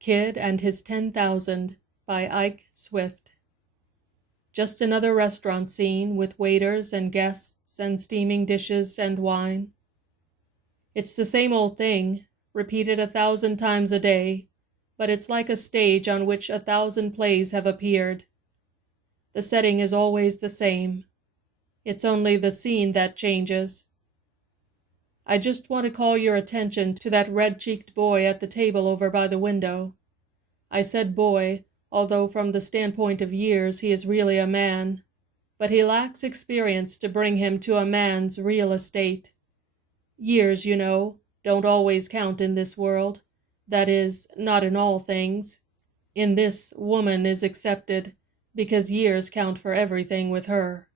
Kid and His 10,000 by Ike Swift. Just another restaurant scene with waiters and guests and steaming dishes and wine. It's the same old thing, repeated 1,000 times a day, but it's like a stage on which 1,000 plays have appeared. The setting is always the same. It's only the scene that changes. I just want to call your attention to that red-cheeked boy at the table over by the window. I said boy, although from the standpoint of years he is really a man, but he lacks experience to bring him to a man's real estate. Years, you know, don't always count in this world. That is, not in all things. In this, woman is excepted, because years count for everything with her.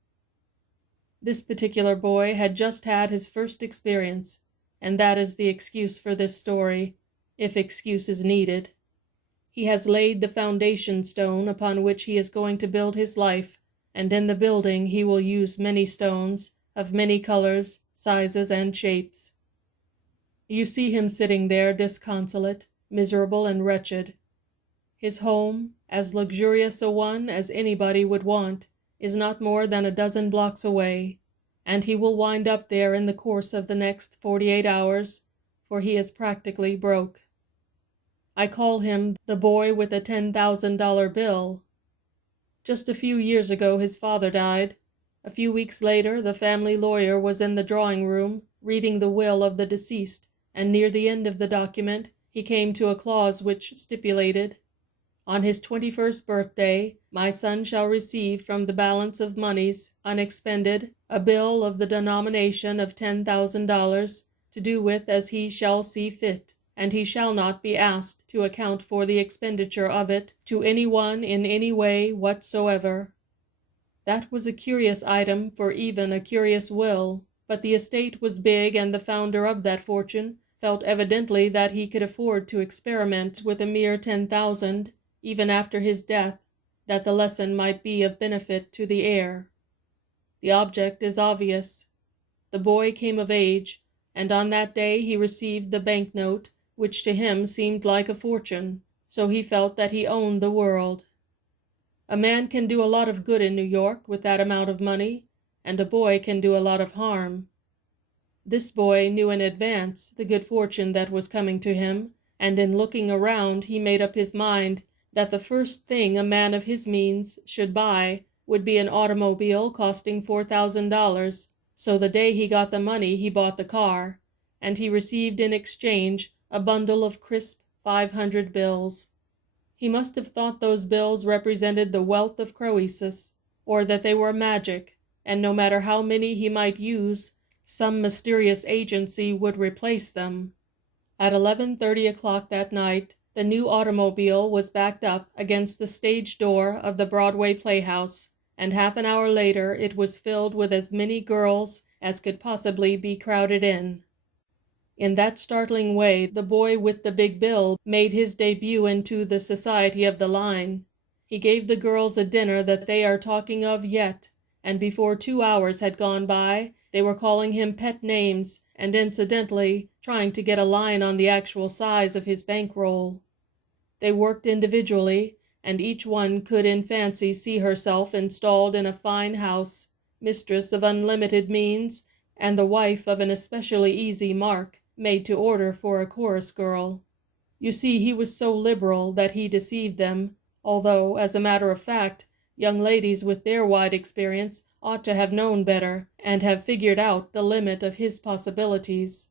This particular boy had just had his first experience, and that is the excuse for this story, if excuse is needed. He has laid the foundation stone upon which he is going to build his life, and in the building he will use many stones, of many colors, sizes, and shapes. You see him sitting there disconsolate, miserable, and wretched. His home, as luxurious a one as anybody would want, is not more than 12 blocks away, and he will wind up there in the course of the next 48 hours, for he is practically broke. I call him the boy with a $10,000 bill. Just a few years ago his father died. A few weeks later the family lawyer was in the drawing room reading the will of the deceased, and near the end of the document he came to a clause which stipulated, "On his 21st birthday, my son shall receive from the balance of moneys unexpended a bill of the denomination of $10,000 to do with as he shall see fit, and he shall not be asked to account for the expenditure of it to any one in any way whatsoever." That was a curious item for even a curious will, but the estate was big, and the founder of that fortune felt evidently that he could afford to experiment with a mere 10,000, even after his death, that the lesson might be of benefit to the heir. The object is obvious. The boy came of age, and on that day he received the banknote, which to him seemed like a fortune, so he felt that he owned the world. A man can do a lot of good in New York with that amount of money, and a boy can do a lot of harm. This boy knew in advance the good fortune that was coming to him, and in looking around he made up his mind that the first thing a man of his means should buy would be an automobile costing $4,000, so the day he got the money he bought the car, and he received in exchange a bundle of crisp 500 bills. He must have thought those bills represented the wealth of Croesus, or that they were magic, and no matter how many he might use, some mysterious agency would replace them. At 11:30 o'clock that night, the new automobile was backed up against the stage door of the Broadway Playhouse, and half an hour later it was filled with as many girls as could possibly be crowded in. In that startling way, the boy with the big bill made his debut into the society of the line. He gave the girls a dinner that they are talking of yet, and before 2 hours had gone by, they were calling him pet names and incidentally trying to get a line on the actual size of his bankroll. They worked individually, and each one could in fancy see herself installed in a fine house, mistress of unlimited means, and the wife of an especially easy mark, made to order for a chorus girl. You see, he was so liberal that he deceived them, although, as a matter of fact, young ladies with their wide experience ought to have known better, and have figured out the limit of his possibilities.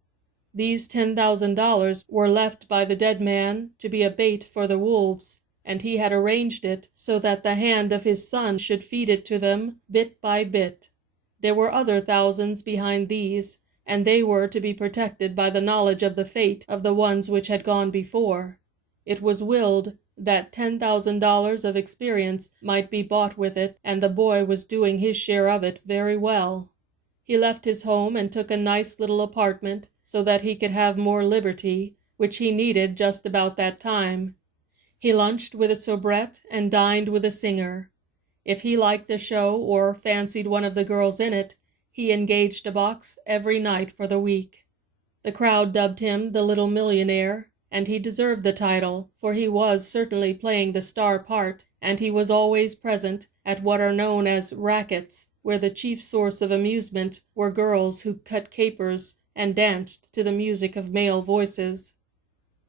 These $10,000 were left by the dead man to be a bait for the wolves, and he had arranged it so that the hand of his son should feed it to them bit by bit. There were other thousands behind these, and they were to be protected by the knowledge of the fate of the ones which had gone before. It was willed that $10,000 of experience might be bought with it, and the boy was doing his share of it very well. He left his home and took a nice little apartment so that he could have more liberty, which he needed just about that time. He lunched with a soubrette and dined with a singer. If he liked the show or fancied one of the girls in it, he engaged a box every night for the week. The crowd dubbed him the Little Millionaire, and he deserved the title, for he was certainly playing the star part, and he was always present at what are known as rackets, where the chief source of amusement were girls who cut capers and danced to the music of male voices.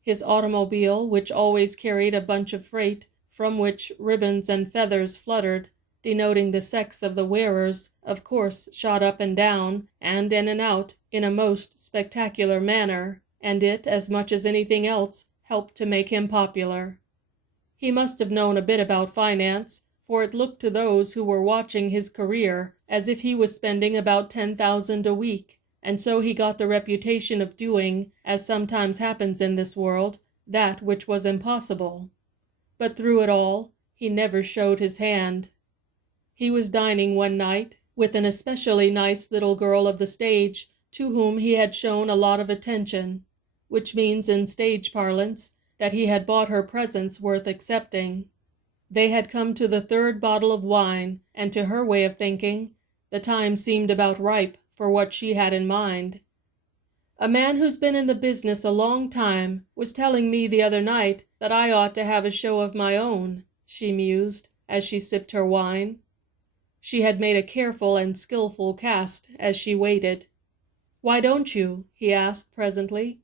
His automobile, which always carried a bunch of freight, from which ribbons and feathers fluttered, denoting the sex of the wearers, of course shot up and down, and in and out, in a most spectacular manner, and it, as much as anything else, helped to make him popular. He must have known a bit about finance, for it looked to those who were watching his career as if he was spending about $10,000 a week, and so he got the reputation of doing, as sometimes happens in this world, that which was impossible. But through it all, he never showed his hand. He was dining one night with an especially nice little girl of the stage to whom he had shown a lot of attention, which means in stage parlance that he had bought her presents worth accepting. They had come to the third bottle of wine, and to her way of thinking, the time seemed about ripe for what she had in mind. "A man who's been in the business a long time was telling me the other night that I ought to have a show of my own," she mused as she sipped her wine. She had made a careful and skillful cast as she waited. "Why don't you?" he asked presently.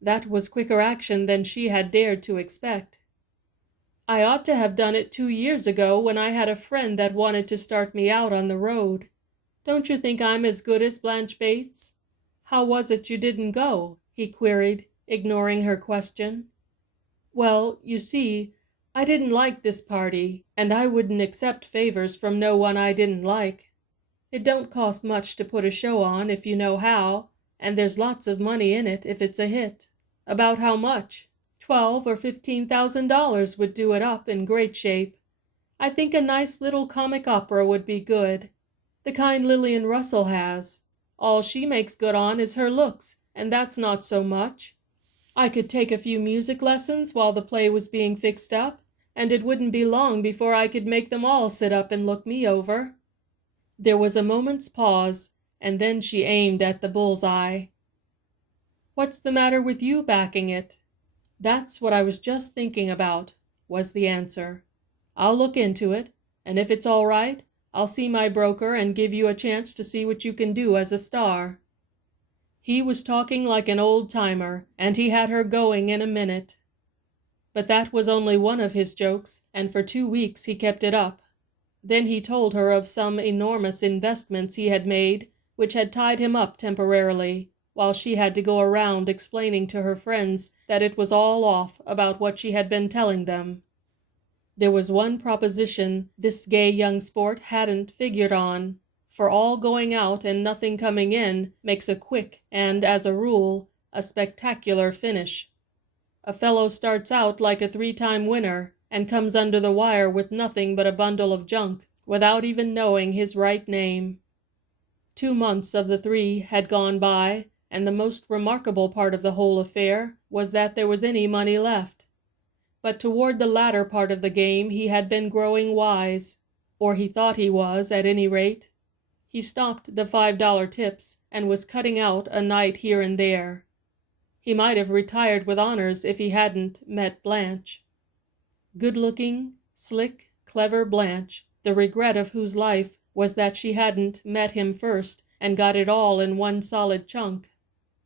That was quicker action than she had dared to expect. "I ought to have done it 2 years ago when I had a friend that wanted to start me out on the road. Don't you think I'm as good as Blanche Bates? How was it you didn't go?" he queried, ignoring her question. "Well, you see, I didn't like this party, and I wouldn't accept favors from no one I didn't like. It don't cost much to put a show on if you know how, and there's lots of money in it if it's a hit." "About how much?" $12,000 or $15,000 would do it up in great shape. I think a nice little comic opera would be good, the kind Lillian Russell has. All she makes good on is her looks, and that's not so much. I could take a few music lessons while the play was being fixed up, and it wouldn't be long before I could make them all sit up and look me over." There was a moment's pause, and then she aimed at the bull's-eye. "What's the matter with you backing it?" "That's what I was just thinking about," was the answer. "I'll look into it, and if it's all right, I'll see my broker and give you a chance to see what you can do as a star." He was talking like an old-timer, and he had her going in a minute. But that was only one of his jokes, and for 2 weeks he kept it up. Then he told her of some enormous investments he had made, which had tied him up temporarily, while she had to go around explaining to her friends that it was all off about what she had been telling them. There was one proposition this gay young sport hadn't figured on, for all going out and nothing coming in makes a quick and, as a rule, a spectacular finish. A fellow starts out like a 3-time winner and comes under the wire with nothing but a bundle of junk, without even knowing his right name. 2 months of the 3 had gone by, and the most remarkable part of the whole affair was that there was any money left. But toward the latter part of the game he had been growing wise, or he thought he was, at any rate. He stopped the $5 tips and was cutting out a night here and there. He might have retired with honors if he hadn't met Blanche. Good-looking, slick, clever Blanche, the regret of whose life was that she hadn't met him first and got it all in one solid chunk.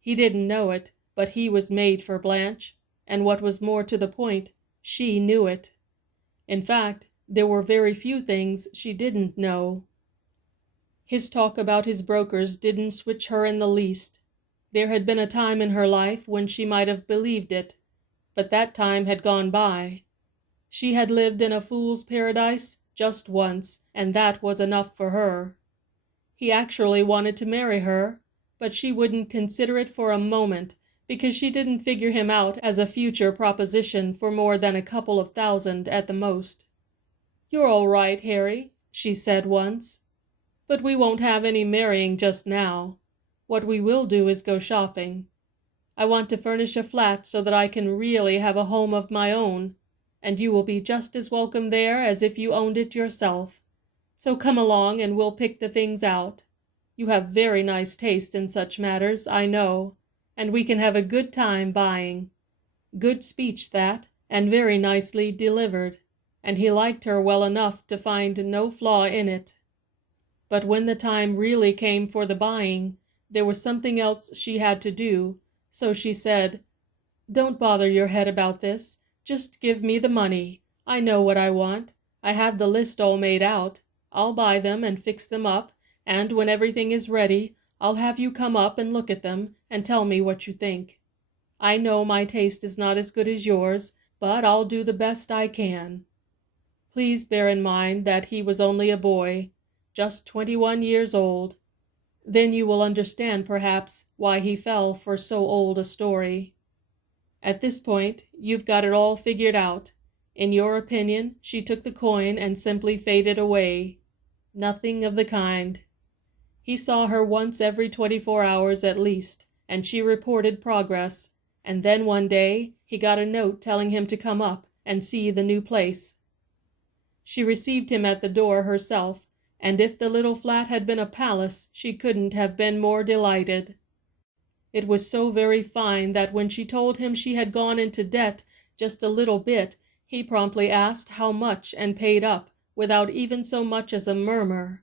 He didn't know it, but he was made for Blanche, and what was more to the point, she knew it. In fact, there were very few things she didn't know. His talk about his brokers didn't switch her in the least. There had been a time in her life when she might have believed it, but that time had gone by. She had lived in a fool's paradise just once, and that was enough for her. He actually wanted to marry her, but she wouldn't consider it for a moment, because she didn't figure him out as a future proposition for more than a couple of thousand at the most. "You're all right, Harry," she said once, "but we won't have any marrying just now. What we will do is go shopping. I want to furnish a flat so that I can really have a home of my own, and you will be just as welcome there as if you owned it yourself. So come along and we'll pick the things out. You have very nice taste in such matters, I know, and we can have a good time buying." Good speech that, and very nicely delivered, and he liked her well enough to find no flaw in it. But when the time really came for the buying, there was something else she had to do, so she said, "Don't bother your head about this. Just give me the money. I know what I want. I have the list all made out. I'll buy them and fix them up, and when everything is ready, I'll have you come up and look at them and tell me what you think. I know my taste is not as good as yours, but I'll do the best I can." Please bear in mind that he was only a boy, just 21 years old. Then you will understand, perhaps, why he fell for so old a story. At this point, you've got it all figured out. In your opinion, she took the coin and simply faded away. Nothing of the kind. He saw her once every 24 hours at least, and she reported progress, and then one day he got a note telling him to come up and see the new place. She received him at the door herself, and if the little flat had been a palace, she couldn't have been more delighted. It was so very fine that when she told him she had gone into debt just a little bit, he promptly asked how much and paid up, without even so much as a murmur.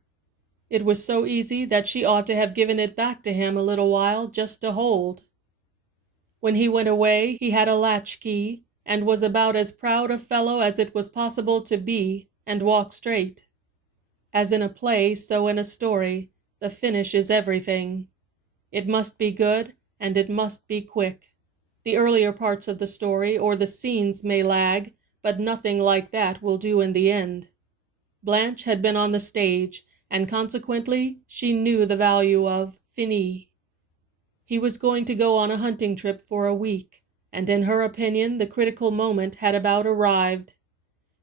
It was so easy that she ought to have given it back to him a little while just to hold. When he went away, he had a latchkey, and was about as proud a fellow as it was possible to be, and walked straight. As in a play, so in a story, the finish is everything. It must be good, and it must be quick. The earlier parts of the story or the scenes may lag, but nothing like that will do in the end. Blanche had been on the stage, and consequently she knew the value of finis. He was going to go on a hunting trip for a week, and in her opinion the critical moment had about arrived.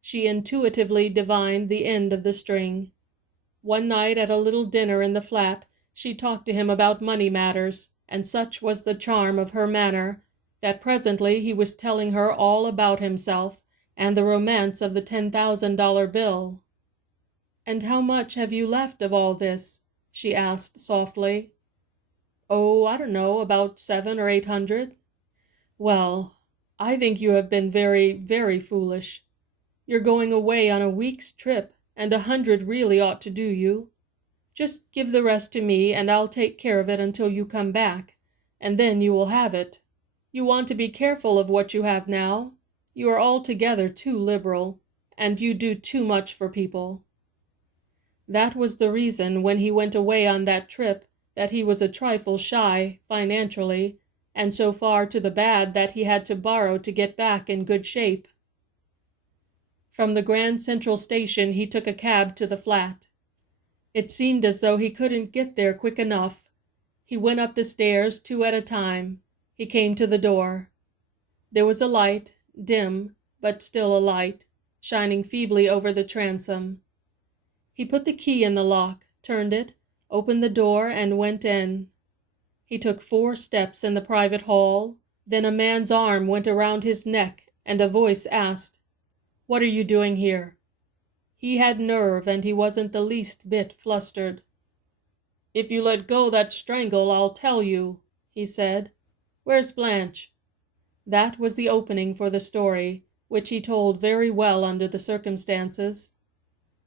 She intuitively divined the end of the string. One night at a little dinner in the flat, she talked to him about money matters, and such was the charm of her manner that presently he was telling her all about himself and the romance of the $10,000 bill. "And how much have you left of all this?" she asked softly. "Oh, I don't know, about 700 or 800. "Well, I think you have been very, very foolish. You're going away on a week's trip, and 100 really ought to do you. Just give the rest to me, and I'll take care of it until you come back, and then you will have it. You want to be careful of what you have now. You are altogether too liberal, and you do too much for people." That was the reason, when he went away on that trip, that he was a trifle shy, financially, and so far to the bad that he had to borrow to get back in good shape. From the Grand Central Station he took a cab to the flat. It seemed as though he couldn't get there quick enough. He went up the stairs 2 at a time. He came to the door. There was a light, dim, but still a light, shining feebly over the transom. He put the key in the lock, turned it, opened the door, and went in. He took 4 steps in the private hall, then a man's arm went around his neck, and a voice asked, "What are you doing here?" He had nerve, and he wasn't the least bit flustered. "If you let go that strangle, I'll tell you," he said. "Where's Blanche?" That was the opening for the story, which he told very well under the circumstances.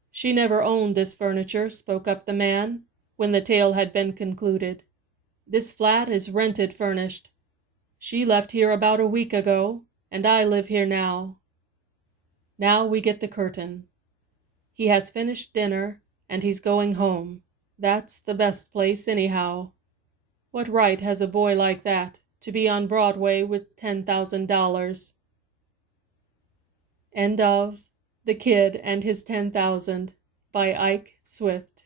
"She never owned this furniture," spoke up the man, when the tale had been concluded. "This flat is rented furnished. She left here about a week ago, and I live here now. Now we get the curtain. He has finished dinner, and he's going home. That's the best place, anyhow. What right has a boy like that to be on Broadway with $10,000? End of The Kid and His 10,000 by Ike Swift.